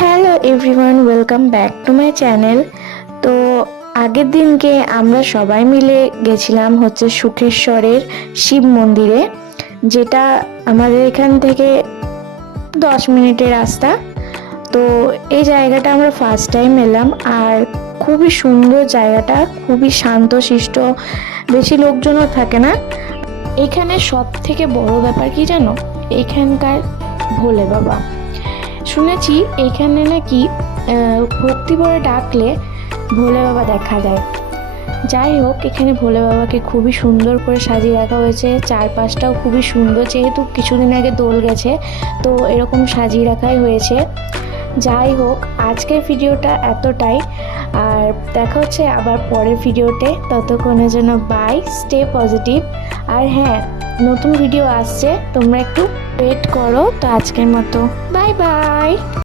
Hello everyone, welcome back to my channel. তো আগের দিনকে আমরা সবাই মিলে গেছিলাম হচ্ছে সুখেশ্বরের শিব মন্দিরে, যেটা আমাদের এখান থেকে 10 মিনিটের রাস্তা। তো এই জায়গাটা আমরা ফার্স্ট টাইম এলাম, আর খুবই সুন্দর জায়গাটা, খুবই শান্তশিষ্ট, বেশি লোকজনও থাকে না। এখানে সব থেকে বড় ব্যাপার কি জানো, এখানকার ভোলে বাবা। শুনেছি এখানে নাকি ভক্তি ভরে ডাকলে ভোলে বাবা দেখা দেয়। যাই হোক, এখানে ভোলে বাবাকে খুবই সুন্দর করে সাজিয়ে রাখা হয়েছে, চারপাশটাও খুবই সুন্দর, যেহেতু কিছুদিন আগে দোল গেছে তো এরকম সাজিয়ে রাখাই হয়েছে। যাই হোক, আজকের ভিডিওটা এতটাই, আর দেখা হচ্ছে আবার পরের ভিডিওতে। ততক্ষণের জন্য বাই, স্টে পজিটিভ। আর হ্যাঁ, নতুন ভিডিও আসছে, তোমরা একটু ওয়েট করো। তো আজকের মতো বাই বাই।